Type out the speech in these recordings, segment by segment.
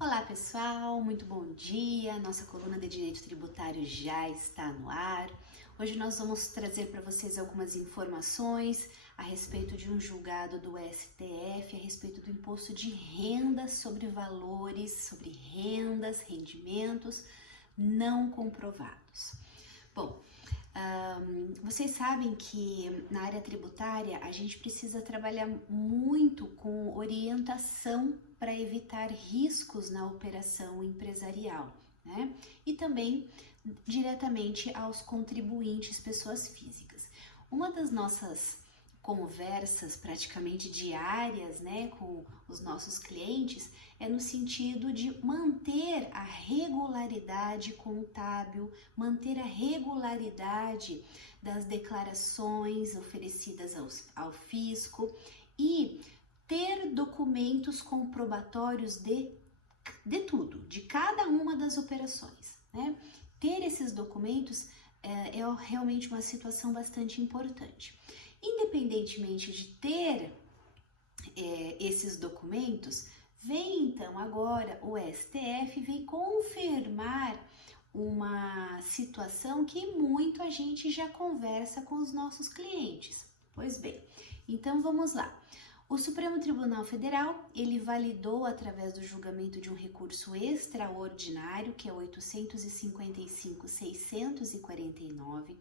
Olá pessoal, muito bom dia. Nossa coluna de Direito Tributário já está no ar. Hoje nós vamos trazer para vocês algumas informações a respeito de um julgado do STF, a respeito do imposto de renda sobre valores, sobre rendas, rendimentos não comprovados. Bom, vocês sabem que na área tributária a gente precisa trabalhar muito com orientação para evitar riscos na operação empresarial, né? E também diretamente aos contribuintes, pessoas físicas. Uma das nossas conversas praticamente diárias, né, com os nossos clientes é no sentido de manter a regularidade contábil, manter a regularidade das declarações oferecidas ao fisco e ter documentos comprobatórios de tudo, de cada uma das operações, né? Ter esses documentos é realmente uma situação bastante importante. Independentemente de ter esses documentos, vem então agora o STF vem confirmar uma situação que muito a gente já conversa com os nossos clientes. Pois bem, então vamos lá. O Supremo Tribunal Federal, ele validou através do julgamento de um recurso extraordinário, que é 855.649,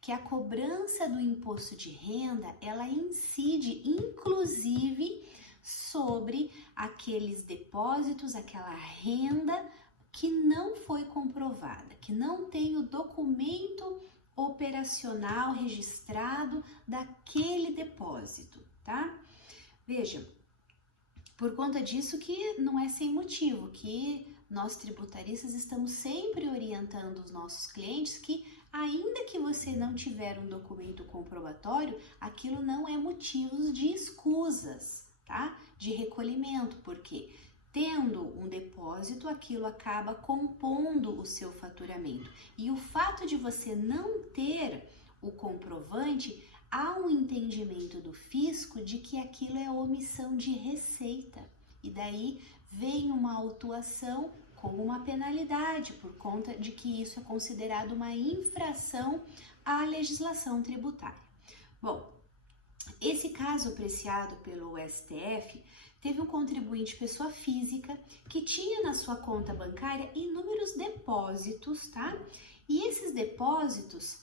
que a cobrança do imposto de renda, ela incide inclusive sobre aqueles depósitos, aquela renda que não foi comprovada, que não tem o documento operacional registrado daquele depósito, tá? Veja, por conta disso que não é sem motivo que nós tributaristas estamos sempre orientando os nossos clientes que ainda que você não tiver um documento comprobatório, aquilo não é motivo de escusas, tá? De recolhimento, porque tendo um depósito, aquilo acaba compondo o seu faturamento. E o fato de você não ter o comprovante, há um entendimento do fisco de que aquilo é omissão de receita. E daí vem uma autuação com uma penalidade por conta de que isso é considerado uma infração à legislação tributária. Bom, esse caso apreciado pelo STF teve um contribuinte pessoa física que tinha na sua conta bancária inúmeros depósitos, tá? E esses depósitos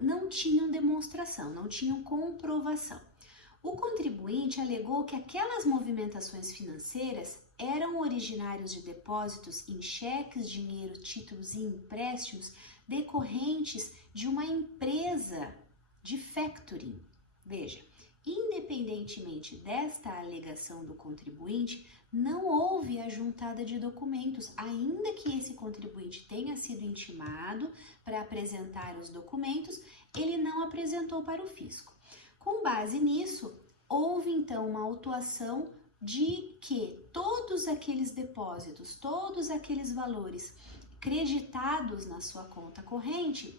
não tinham demonstração, não tinham comprovação. O contribuinte alegou que aquelas movimentações financeiras eram originários de depósitos em cheques, dinheiro, títulos e empréstimos decorrentes de uma empresa de factoring. Veja, independentemente desta alegação do contribuinte, não houve a juntada de documentos, ainda que esse contribuinte tenha sido intimado para apresentar os documentos, ele não apresentou para o fisco. Com base nisso, houve então uma autuação de que todos aqueles depósitos, todos aqueles valores creditados na sua conta corrente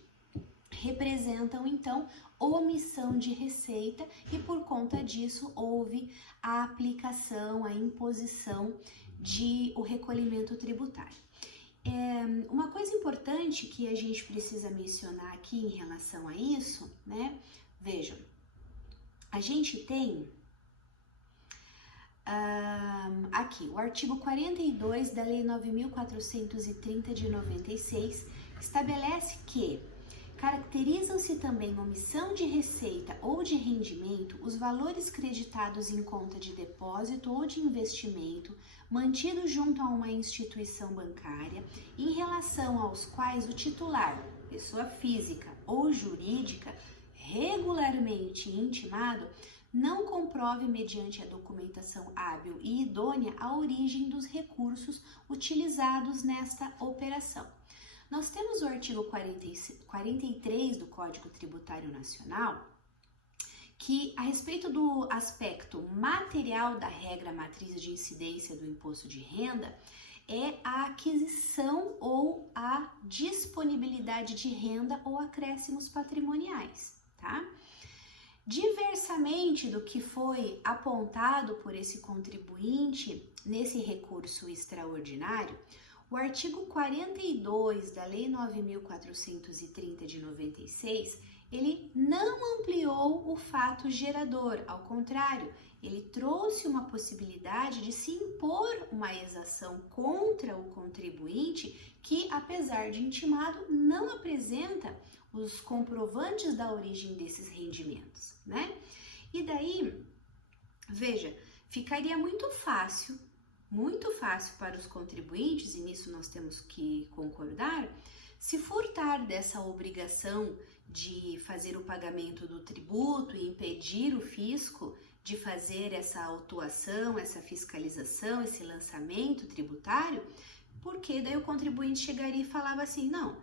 representam então omissão de receita e por conta disso houve a aplicação, a imposição de o recolhimento tributário. Uma coisa importante que a gente precisa mencionar aqui em relação a isso, né? Vejam, a gente tem aqui o artigo 42 da Lei 9.430 de 96 estabelece que caracterizam-se também omissão de receita ou de rendimento os valores creditados em conta de depósito ou de investimento mantidos junto a uma instituição bancária em relação aos quais o titular, pessoa física ou jurídica, regularmente intimado, não comprove mediante a documentação hábil e idônea a origem dos recursos utilizados nesta operação. Nós temos o artigo 43 do Código Tributário Nacional, que a respeito do aspecto material da regra matriz de incidência do imposto de renda, é a aquisição ou a disponibilidade de renda ou acréscimos patrimoniais, tá? Diversamente do que foi apontado por esse contribuinte nesse recurso extraordinário, o artigo 42 da Lei 9.430 de 96, ele não ampliou o fato gerador, ao contrário, ele trouxe uma possibilidade de se impor uma exação contra o contribuinte que, apesar de intimado, não apresenta os comprovantes da origem desses rendimentos, né? E daí, veja, ficaria muito fácil para os contribuintes, e nisso nós temos que concordar, se furtar dessa obrigação de fazer o pagamento do tributo e impedir o fisco de fazer essa autuação, essa fiscalização, esse lançamento tributário, porque daí o contribuinte chegaria e falava assim, não,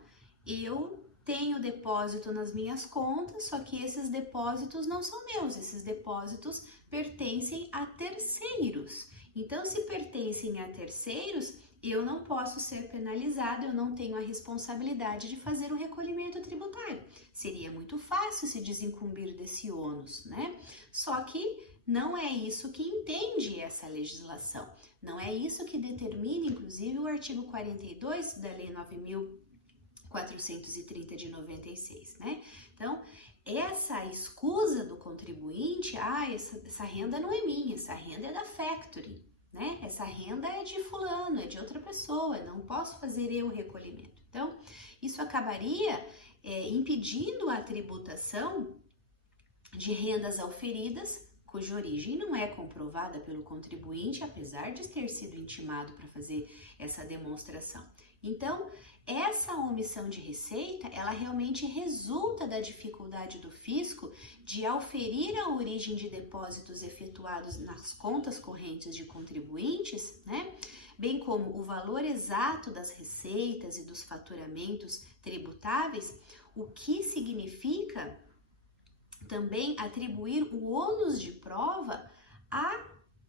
eu tenho depósito nas minhas contas, só que esses depósitos não são meus, esses depósitos pertencem a terceiros. Então, se pertencem a terceiros, eu não posso ser penalizado, eu não tenho a responsabilidade de fazer o recolhimento tributário. Seria muito fácil se desincumbir desse ônus, né? Só que não é isso que entende essa legislação. Não é isso que determina, inclusive, o artigo 42 da Lei 9.430 de 96, né? Então, essa escusa do contribuinte, essa renda não é minha, essa renda é da factory, né? Essa renda é de fulano, é de outra pessoa, não posso fazer eu o recolhimento. Então, isso acabaria impedindo a tributação de rendas auferidas cuja origem não é comprovada pelo contribuinte, apesar de ter sido intimado para fazer essa demonstração. Então, essa omissão de receita, ela realmente resulta da dificuldade do fisco de auferir a origem de depósitos efetuados nas contas correntes de contribuintes, né? Bem como o valor exato das receitas e dos faturamentos tributáveis, o que significa também atribuir o ônus de prova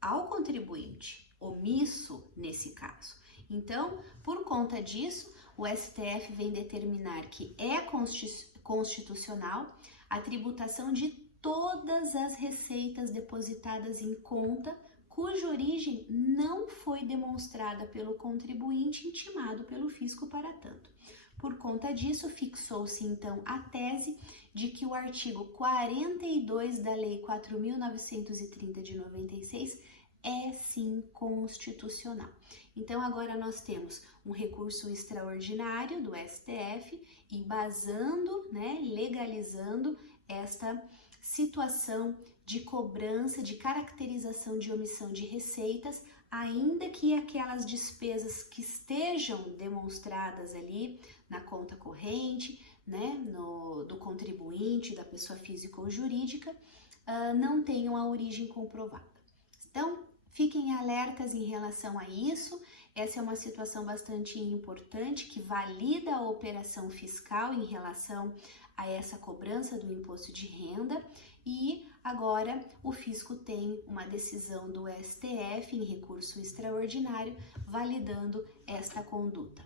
ao contribuinte, omisso nesse caso. Então, por conta disso, o STF vem determinar que é constitucional a tributação de todas as receitas depositadas em conta cuja origem não foi demonstrada pelo contribuinte intimado pelo fisco para tanto. Por conta disso, fixou-se então a tese de que o artigo 42 da Lei 4.930 de 96 é sim constitucional. Então agora nós temos um recurso extraordinário do STF embasando, legalizando esta situação de cobrança, de caracterização de omissão de receitas, ainda que aquelas despesas que estejam demonstradas ali na conta corrente, do contribuinte, da pessoa física ou jurídica, não tenham a origem comprovada. Então, fiquem alertas em relação a isso. Essa é uma situação bastante importante que valida a operação fiscal em relação a essa cobrança do imposto de renda, e agora o fisco tem uma decisão do STF em recurso extraordinário validando esta conduta.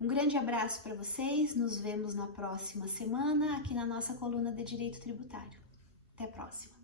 Um grande abraço para vocês, nos vemos na próxima semana aqui na nossa coluna de Direito Tributário. Até a próxima!